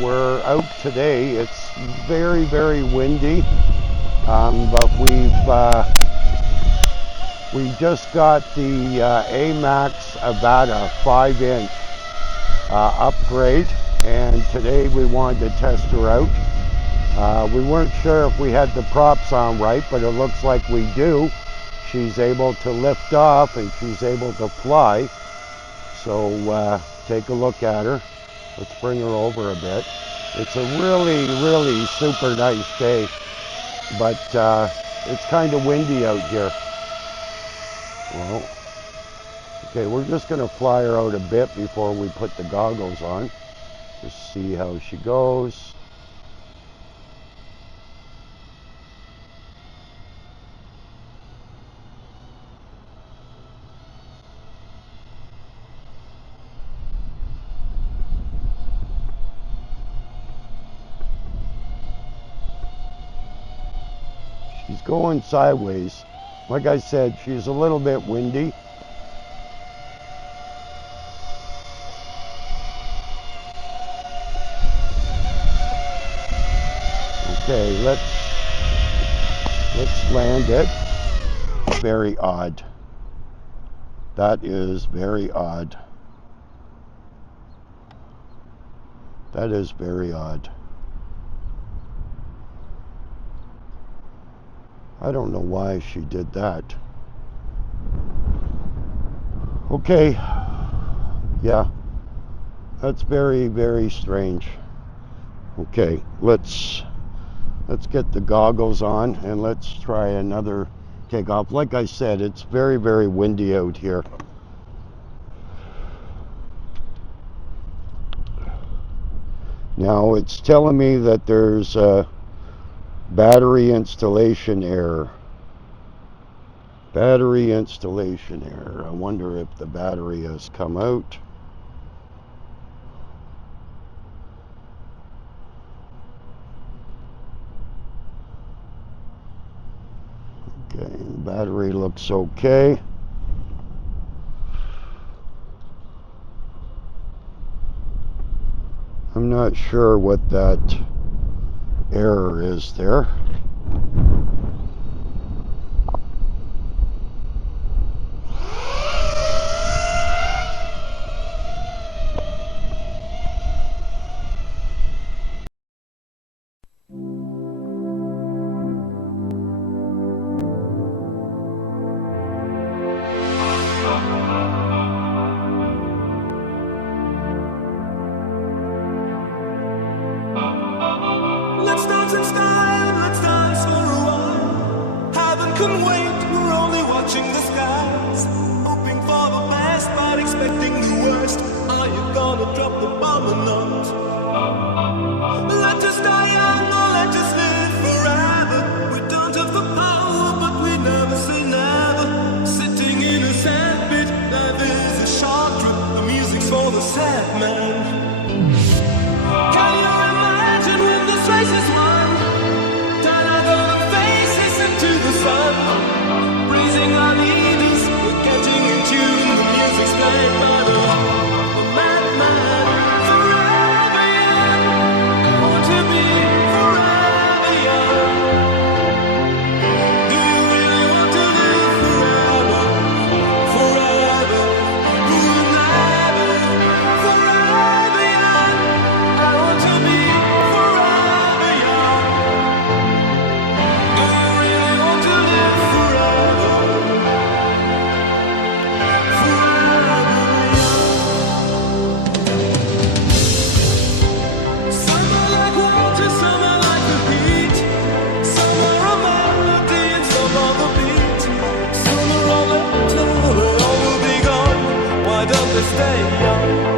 We're out today. It's very, very windy, but we just got the Amax AVATA 5-inch upgrade, and today we wanted to test her out. We weren't sure if we had the props on right, but it looks like we do. She's able to lift off and she's able to fly. So take a look at her. Let's bring her over a bit. It's a really, really super nice day, but it's kind of windy out here. Well, okay, we're just going to fly her out a bit before we put the goggles on. Just see how she goes. She's going sideways. Like I said, she's a little bit windy. Okay, let's land it. Very odd. That is very odd. That is very odd. I don't know why she did that. Okay, yeah, that's very, very strange. Okay, let's get the goggles on and let's try another takeoff. Like I said, it's very, very windy out here. Now it's telling me that there's a battery installation error. Battery installation error. I wonder if the battery has come out. Okay, battery looks okay. I'm not sure what that error is there. Let's dance in style, let's dance for a while. Heaven can wait, we're only watching the skies. Hoping for the best, but expecting the worst. Are you gonna drop the bomb or not? Let us die young or let us live forever. We don't have the power, but we never say never. Sitting in a sandpit, life is a short trip. The music's for the sad man. Can you imagine when this race is won? Turn our golden faces into the sun. Breezing our leaders, we're getting in tune. The music's playing by the madman. Forever young, I want to be forever young. Do you really want to live forever? Forever, never, forever young. I want to be forever young. Do you really want to live forever? Forever young. Some are like water, some are like the heat. Some are a melody and some are the beat. Sooner or later they all will be gone. Why don't they stay young?